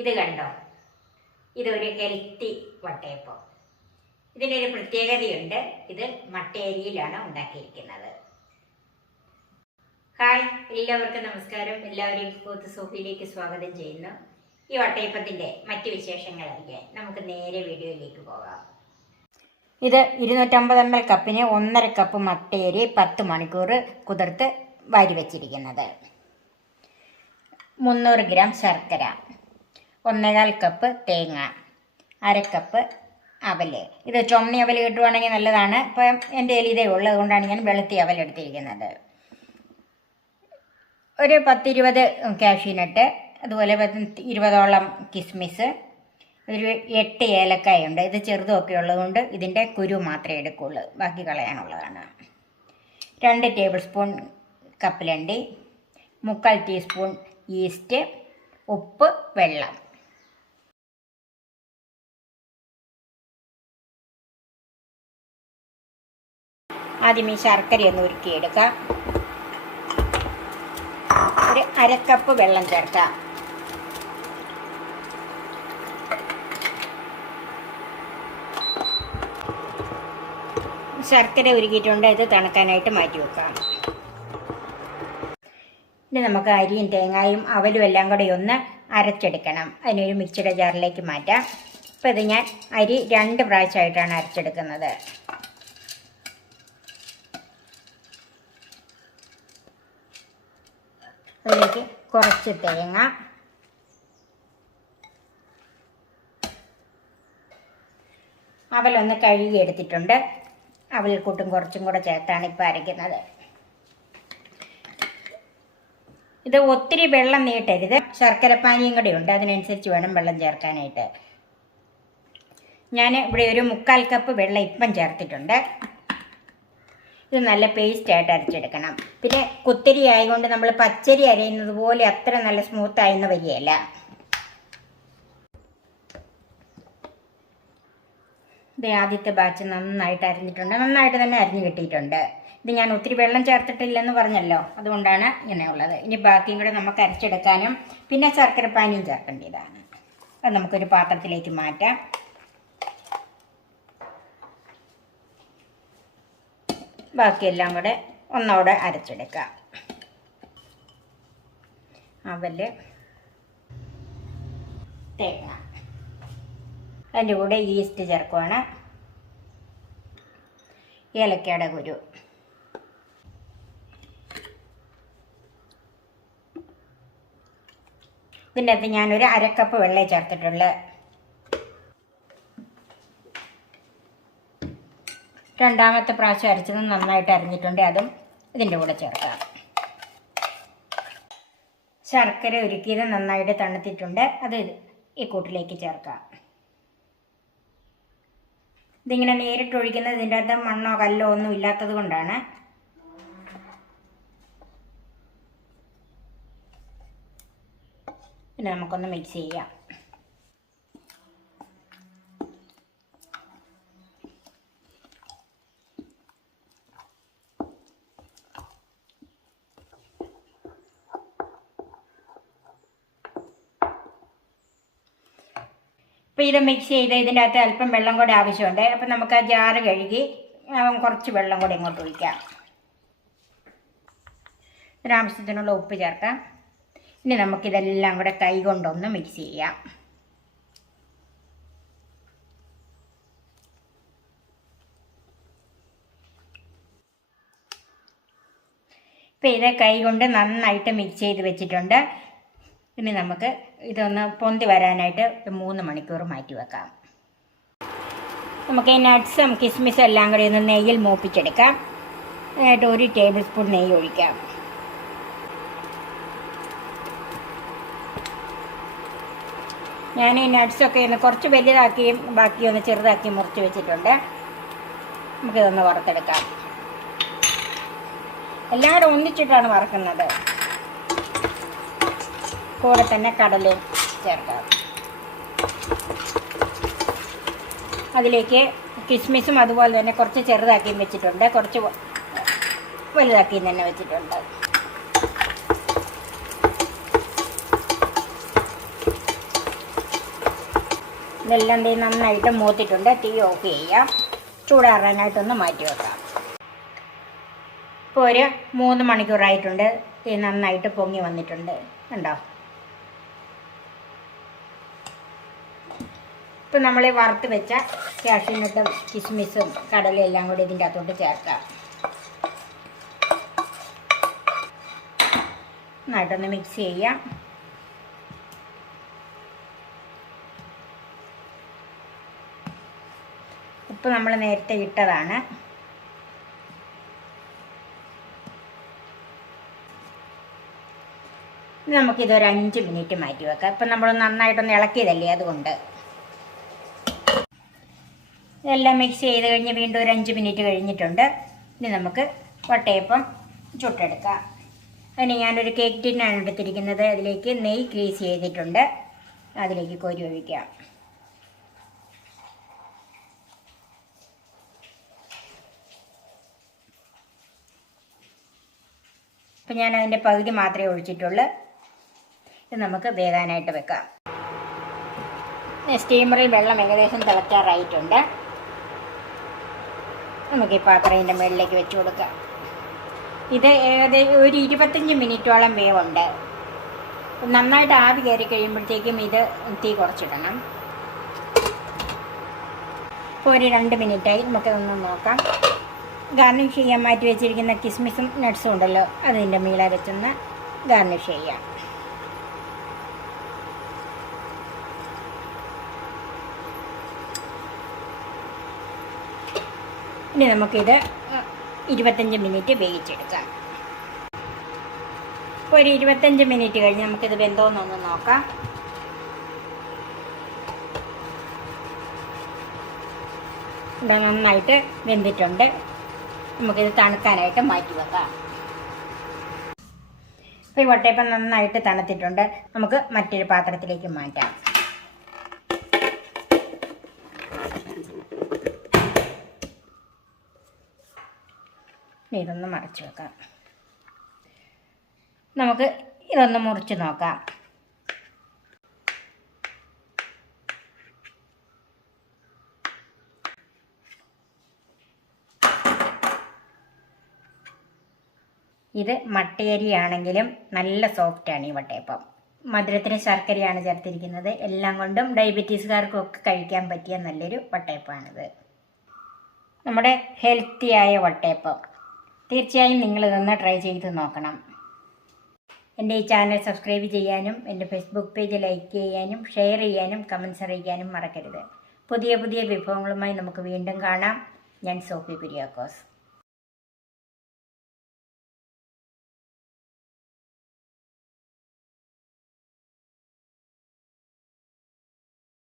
ഇത് കണ്ടോ, ഇതൊരു ഹെൽത്തി വട്ടയപ്പം. ഇതിനൊരു പ്രത്യേകതയുണ്ട്. ഇത് മട്ടയരിയിലാണ് ഉണ്ടാക്കിയിരിക്കുന്നത്. ഹായ്, എല്ലാവർക്കും നമസ്കാരം. എല്ലാവരെയും കൂത്ത് സോഫിയിലേക്ക് സ്വാഗതം ചെയ്യുന്നു. ഈ വട്ടയപ്പത്തിൻ്റെ മറ്റ് വിശേഷങ്ങൾ അറിയാൻ നമുക്ക് നേരെ വീഡിയോയിലേക്ക് പോകാം. ഇത് 250 ml കപ്പിന് 1.5 കപ്പ് മട്ടയരി 10 മണിക്കൂർ കുതിർത്ത് വാരി വച്ചിരിക്കുന്നത്, 300 ഗ്രാം ശർക്കര, 1.25 കപ്പ് തേങ്ങ, 1/2 കപ്പ് അവല്. ഇത് ചുമന്ന അവൽ കിട്ടുവാണെങ്കിൽ നല്ലതാണ്. ഇപ്പം എൻ്റെ കയ്യിൽ ഇതേ ഉള്ളത് കൊണ്ടാണ് ഞാൻ വെളുത്തി അവൽ എടുത്തിരിക്കുന്നത്. ഒരു 10-20 കാഷ്യൂനട്ട്, അതുപോലെ 20ഓളം കിസ്മിസ്, ഒരു 8 ഏലക്കായുണ്ട്. ഇത് ചെറുതൊക്കെ ഉള്ളതുകൊണ്ട് ഇതിൻ്റെ കുരു മാത്രമേ എടുക്കുള്ളൂ, ബാക്കി കളയാനുള്ളതാണ്. 2 ടേബിൾ സ്പൂൺ കപ്പലണ്ടി, 3/4 ടീസ്പൂൺ ഈസ്റ്റ്, ഉപ്പ്, വെള്ളം. ആദ്യം ഈ ശർക്കരയൊന്ന് ഉരുക്കിയെടുക്കാം. ഒരു 1/2 കപ്പ് വെള്ളം ചേർക്കാം. ശർക്കര ഉരുക്കിയിട്ടുണ്ട്. ഇത് തണുക്കാനായിട്ട് മാറ്റി വെക്കാം. ഇനി നമുക്ക് അരിയും തേങ്ങയും അവലും എല്ലാം കൂടെ ഒന്ന് അരച്ചെടുക്കണം. അതിനൊരു മിക്സിയുടെ ജാറിലേക്ക് മാറ്റാം. ഇപ്പോൾ ഇത് ഞാൻ അരി 2 പ്രാവശ്യമായിട്ടാണ് അരച്ചെടുക്കുന്നത്. അതിലേക്ക് കുറച്ച് തേങ്ങ, അവലൊന്ന് കഴുകി എടുത്തിട്ടുണ്ട്. അവൽക്കൂട്ടും കുറച്ചും കൂടെ ചേർത്താണ് ഇപ്പോൾ അരയ്ക്കുന്നത്. ഇത് ഒത്തിരി വെള്ളം നീട്ടരുത്. ശർക്കരപ്പാനിയും കൂടെ ഉണ്ട്, അതിനനുസരിച്ച് വേണം വെള്ളം ചേർക്കാനായിട്ട്. ഞാൻ ഇവിടെ ഒരു 3/4 കപ്പ് വെള്ളം ഇപ്പം ചേർത്തിട്ടുണ്ട്. ഇത് നല്ല പേസ്റ്റായിട്ട് അരച്ചെടുക്കണം. പിന്നെ കുത്തിരി ആയതുകൊണ്ട് നമ്മൾ പച്ചരി അരയുന്നത് പോലെ അത്ര നല്ല സ്മൂത്തായെന്ന് വരികയല്ല. ഇത് ആദ്യത്തെ ബാച്ച് നന്നായിട്ട് അരിഞ്ഞിട്ടുണ്ട്, നന്നായിട്ട് തന്നെ അരിഞ്ഞു കിട്ടിയിട്ടുണ്ട്. ഇത് ഞാൻ ഒത്തിരി വെള്ളം ചേർത്തിട്ടില്ലെന്ന് പറഞ്ഞല്ലോ, അതുകൊണ്ടാണ് ഇങ്ങനെയുള്ളത്. ഇനി ബാക്കിയും കൂടെ നമുക്ക് അരച്ചെടുക്കാനും പിന്നെ ശർക്കരപ്പാനിയും ചേർക്കേണ്ടതാണ്. അത് നമുക്കൊരു പാത്രത്തിലേക്ക് മാറ്റാം. ബാക്കിയെല്ലാം കൂടെ ഒന്നോടെ അരച്ചെടുക്കാം. അവല്, തേങ്ങ, അതിൻ്റെ കൂടെ ഈസ്റ്റ് ചേർക്കുവാണ്, ഏലക്കയുടെ കുരു, ഇതിൻ്റെ അകത്ത് ഞാനൊരു 1/2 കപ്പ് വെള്ളം ചേർത്തിട്ടുള്ളൂ. 2ാമത്തെ പ്രാവശ്യം അരച്ചത് നന്നായിട്ട് അരിഞ്ഞിട്ടുണ്ട്, അതും ഇതിൻ്റെ കൂടെ ചേർക്കാം. ശർക്കര ഉരുക്കിയത് നന്നായിട്ട് തണുത്തിട്ടുണ്ട്, അത് ഈ കൂട്ടിലേക്ക് ചേർക്കാം. ഇതിങ്ങനെ നേരിട്ട് ഒഴിക്കുന്നത് ഇതിൻ്റെ അകത്ത് മണ്ണോ കല്ലോ ഒന്നും ഇല്ലാത്തത് കൊണ്ടാണ്. പിന്നെ നമുക്കൊന്ന് മിക്സ് ചെയ്യാം. ഇപ്പോൾ ഇത് മിക്സ് ചെയ്ത് ഇതിൻ്റെ അകത്ത് അല്പം വെള്ളം കൂടെ ആവശ്യമുണ്ട്. അപ്പം നമുക്ക് ആ ജാറ് കഴുകി കുറച്ച് വെള്ളം കൂടെ ഇങ്ങോട്ട് ഒഴിക്കാം. ഇതിനാവശ്യത്തിനുള്ള ഉപ്പ് ചേർക്കാം. ഇനി നമുക്കിതെല്ലാം കൂടെ കൈ കൊണ്ടൊന്ന് മിക്സ് ചെയ്യാം. ഇപ്പം ഇത് കൈ കൊണ്ട് നന്നായിട്ട് മിക്സ് ചെയ്ത് വെച്ചിട്ടുണ്ട്. ഇനി നമുക്ക് ഇതൊന്ന് പൊന്തി വരാനായിട്ട് 3 മണിക്കൂർ മാറ്റി വെക്കാം. നമുക്ക് ഈ നട്ട്സും കിസ്മിസും എല്ലാം കൂടി ഒന്ന് നെയ്യിൽ മൂപ്പിച്ചെടുക്കാം. അതിനായിട്ട് 1 ടേബിൾ സ്പൂൺ നെയ്യ് ഒഴിക്കാം. ഞാൻ ഈ നട്ട്സൊക്കെ ഒന്ന് കുറച്ച് വലുതാക്കിയും ബാക്കി ഒന്ന് ചെറുതാക്കി മുറിച്ച് വെച്ചിട്ടുണ്ട്. നമുക്കിതൊന്ന് വറുത്തെടുക്കാം. എല്ലാം കൂടെ ഒന്നിച്ചിട്ടാണ് വറുക്കുന്നത്. കൂടെ തന്നെ കടലയും ചേർക്കാം. അതിലേക്ക് കിസ്മിസും അതുപോലെ തന്നെ കുറച്ച് ചെറുതാക്കിയും വെച്ചിട്ടുണ്ട്, കുറച്ച് വലുതാക്കിയും തന്നെ വെച്ചിട്ടുണ്ട്. ഇതെല്ലാം നന്നായിട്ട് മൂത്തിട്ടുണ്ട്. തീ ഓഫ് ചെയ്യാം. ചൂടാറാനായിട്ടൊന്ന് മാറ്റി വെക്കാം. ഇപ്പോൾ ഒരു 3 മണിക്കൂറായിട്ടുണ്ട്. തീ നന്നായിട്ട് പൊങ്ങി വന്നിട്ടുണ്ട്. കണ്ടോ? ഇപ്പം നമ്മൾ വറുത്ത് വെച്ച കാഷ്യൂനട്ടും കിസ്മിസും കടലയും എല്ലാം കൂടി ഇതിൻ്റെ അകത്തോട്ട് ചേർക്കാം. നന്നായിട്ടൊന്ന് മിക്സ് ചെയ്യാം. ഉപ്പ് നമ്മൾ നേരത്തെ ഇട്ടതാണ്. നമുക്കിതൊരു 5 മിനിറ്റ് മാറ്റി വെക്കാം. ഇപ്പം നമ്മൾ നന്നായിട്ടൊന്ന് ഇളക്കിയതല്ലേ, അതുകൊണ്ട്. ഇതെല്ലാം മിക്സ് ചെയ്ത് കഴിഞ്ഞ് വീണ്ടും ഒരു 5 മിനിറ്റ് കഴിഞ്ഞിട്ടുണ്ട്. ഇനി നമുക്ക് വട്ടയപ്പം ചുട്ടെടുക്കാം. അതിന് ഞാനൊരു കേക്ക് ടിന്നാണ് എടുത്തിരിക്കുന്നത്. അതിലേക്ക് നെയ്യ് ഗ്രീസ് ചെയ്തിട്ടുണ്ട്. അതിലേക്ക് കോരി ഒഴിക്കാം. അപ്പം ഞാൻ അതിൻ്റെ പകുതി മാത്രമേ ഒഴിച്ചിട്ടുള്ളൂ. ഇത് നമുക്ക് വേകാനായിട്ട് വെക്കാം. സ്റ്റീമറിൽ വെള്ളം ഏകദേശം തിളച്ചാറായിട്ടുണ്ട്. നമുക്ക് ഈ പാത്രം ഇതിൻ്റെ മുകളിലേക്ക് വെച്ച് കൊടുക്കാം. ഇത് ഏകദേശം ഒരു 25 മിനിറ്റോളം വേവുണ്ട്. നന്നായിട്ട് ആവി കയറി കഴിയുമ്പോഴത്തേക്കും ഇത് തീ കുറച്ചിടണം. ഇപ്പോൾ ഒരു 2 മിനിറ്റായി. നമുക്കൊന്ന് നോക്കാം. ഗാർണിഷ് ചെയ്യാൻ മാറ്റി വെച്ചിരിക്കുന്ന കിസ്മിസും നട്ട്സും ഉണ്ടല്ലോ, അതിൻ്റെ മീളെ വെച്ചൊന്ന് ഗാർണിഷ് ചെയ്യാം. ഇനി നമുക്കിത് 25 മിനിറ്റ് വേവിച്ചെടുക്കാം. ഇപ്പോൾ ഒരു 25 മിനിറ്റ് കഴിഞ്ഞ് നമുക്കിത് വെന്തോന്നൊന്ന് നോക്കാം. ഇത് നന്നായിട്ട് വെന്തിട്ടുണ്ട്. നമുക്കിത് തണുക്കാനായിട്ട് മാറ്റി വെക്കാം. ഇപ്പോൾ ഈ വട്ടയപ്പം നന്നായിട്ട് തണുത്തിട്ടുണ്ട്. നമുക്ക് മറ്റൊരു പാത്രത്തിലേക്ക് മാറ്റാം. ഇതൊന്ന് മറച്ച് വെക്കാം. നമുക്ക് ഇതൊന്ന് മുറിച്ച് നോക്കാം. ഇത് മട്ടയരിയാണെങ്കിലും നല്ല സോഫ്റ്റാണ് ഈ വട്ടയപ്പം. മധുരത്തിന് ശർക്കരയാണ് ചേർത്തിരിക്കുന്നത്. എല്ലാം കൊണ്ടും ഡയബറ്റീസുകാർക്കും ഒക്കെ കഴിക്കാൻ പറ്റിയ നല്ലൊരു വട്ടയപ്പമാണിത്. നമ്മുടെ ഹെൽത്തിയായ വട്ടയപ്പം. തീർച്ചയായും നിങ്ങളിതൊന്ന് ട്രൈ ചെയ്ത് നോക്കണം. എൻ്റെ ഈ ചാനൽ സബ്സ്ക്രൈബ് ചെയ്യാനും എൻ്റെ ഫേസ്ബുക്ക് പേജ് ലൈക്ക് ചെയ്യാനും ഷെയർ ചെയ്യാനും കമൻറ്റ്സ് അറിയിക്കാനും മറക്കരുത്. പുതിയ പുതിയ വിഭവങ്ങളുമായി നമുക്ക് വീണ്ടും കാണാം. ഞാൻ സോഫി കുര്യാക്കോസ്.